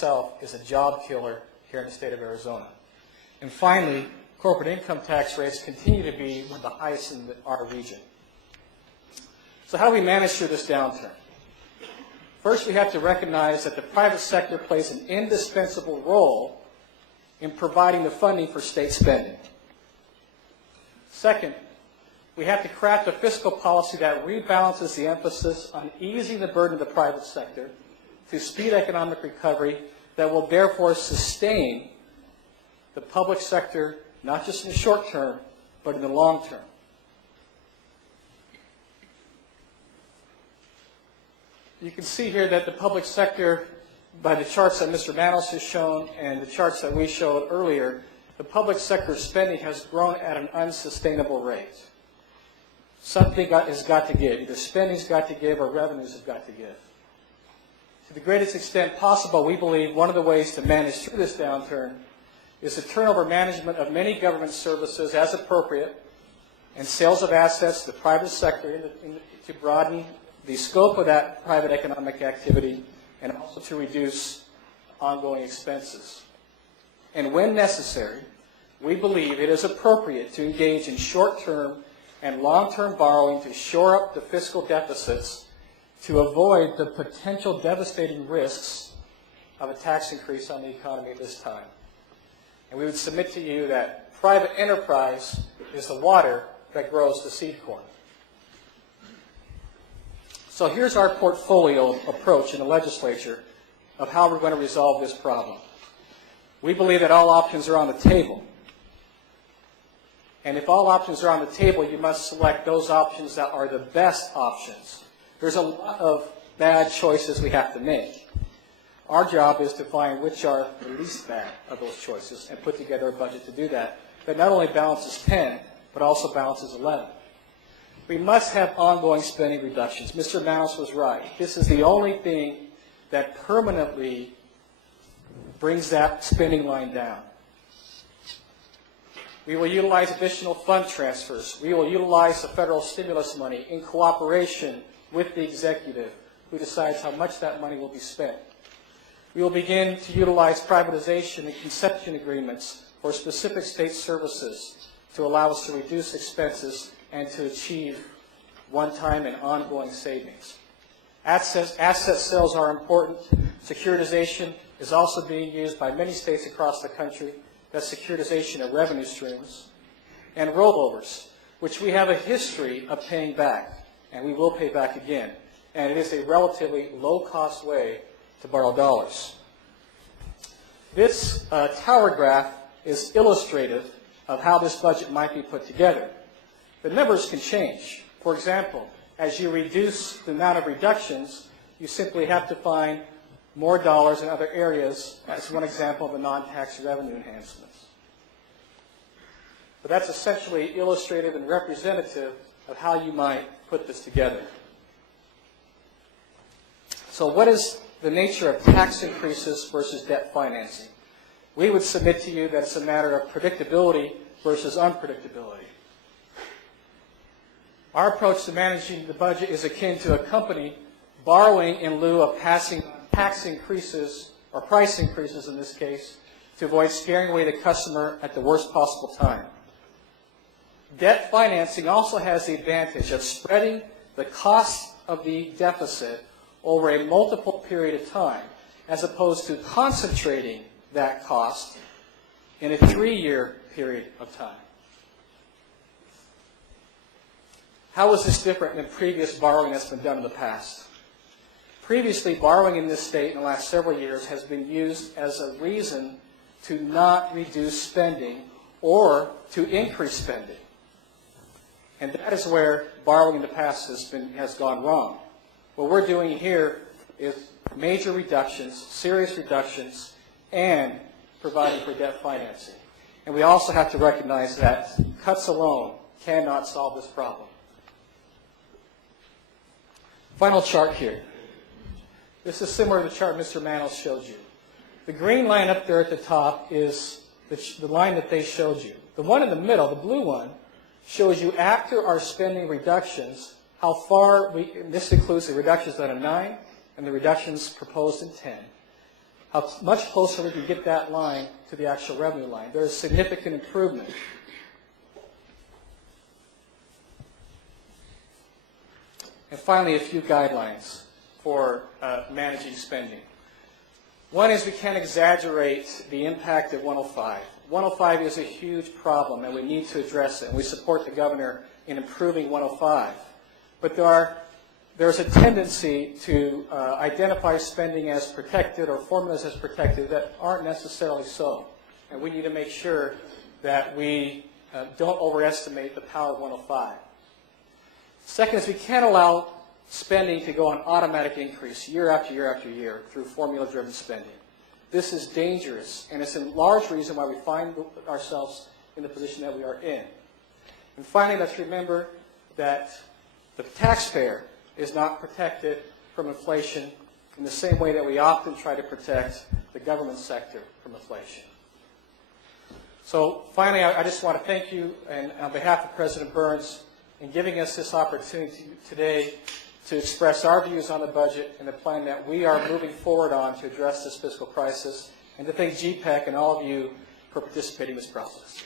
itself is a job killer here in the state of Arizona. And finally, corporate income tax rates continue to be one of the highest in our region. So how do we manage through this downturn? First, we have to recognize that the private sector plays an indispensable role in providing the funding for state spending. Second, we have to craft a fiscal policy that rebalances the emphasis on easing the burden of the private sector to speed economic recovery that will therefore sustain the public sector, not just in the short term, but in the long term. You can see here that the public sector, by the charts that Mr. Manos has shown and the charts that we showed earlier, the public sector spending has grown at an unsustainable rate. Something has got to give. Either spending's got to give or revenues have got to give. To the greatest extent possible, we believe one of the ways to manage through this downturn is the turnover management of many government services as appropriate and sales of assets to the private sector to broaden the scope of that private economic activity and also to reduce ongoing expenses. And when necessary, we believe it is appropriate to engage in short-term and long-term borrowing to shore up the fiscal deficits to avoid the potential devastating risks of a tax increase on the economy at this time. And we would submit to you that private enterprise is the water that grows the seed corn. So here's our portfolio approach in the legislature of how we're going to resolve this problem. We believe that all options are on the table. And if all options are on the table, you must select those options that are the best options. There's a lot of bad choices we have to make. Our job is to find which are the least bad of those choices and put together a budget to do that not only balances 10, but also balances 11. We must have ongoing spending reductions. Mr. Manos was right. This is the only thing that permanently brings that spending line down. We will utilize additional fund transfers. We will utilize the federal stimulus money in cooperation with the executive, who decides how much that money will be spent. We will begin to utilize privatization and concession agreements for specific state services to allow us to reduce expenses and to achieve one-time and ongoing savings. Asset sales are important. Securitization is also being used by many states across the country. That's securitization of revenue streams. And rollovers, which we have a history of paying back, and we will pay back again. And it is a relatively low-cost way to borrow dollars. This tower graph is illustrative of how this budget might be put together. The numbers can change. For example, as you reduce the amount of reductions, you simply have to find more dollars in other areas, as one example of the non-tax revenue enhancements. But that's essentially illustrative and representative of how you might put this together. So what is the nature of tax increases versus debt financing? We would submit to you that it's a matter of predictability versus unpredictability. Our approach to managing the budget is akin to a company borrowing in lieu of passing tax increases, or price increases in this case, to avoid scaring away the customer at the worst possible time. Debt financing also has the advantage of spreading the cost of the deficit over a multiple period of time, as opposed to concentrating that cost in a 3-year period of time. How is this different than previous borrowing that's been done in the past? Previously, borrowing in this state in the last several years has been used as a reason to not reduce spending or to increase spending. And that is where borrowing in the past has gone wrong. What we're doing here is major reductions, serious reductions, and providing for debt financing. And we also have to recognize that cuts alone cannot solve this problem. Final chart here. This is similar to the chart Mr. Manos showed you. The green line up there at the top is the line that they showed you. The one in the middle, the blue one, shows you after our spending reductions, how far this includes the reductions done in 9 and the reductions proposed in 10. how much closer we can get that line to the actual revenue line. There is significant improvement. And finally, a few guidelines for managing spending. One is we can't exaggerate the impact of 105. 105 is a huge problem, and we need to address it. And we support the governor in improving 105. But there's a tendency to identify spending as protected or formulas as protected that aren't necessarily so. And we need to make sure that we don't overestimate the power of 105. Second is we can't allow spending to go on automatic increase year after year after year through formula-driven spending. This is dangerous, and it's a large reason why we find ourselves in the position that we are in. And finally, let's remember that the taxpayer is not protected from inflation in the same way that we often try to protect the government sector from inflation. So finally, I just want to thank you, and on behalf of President Burns, in giving us this opportunity today to express our views on the budget and the plan that we are moving forward on to address this fiscal crisis, and to thank GPEC and all of you for participating in this process.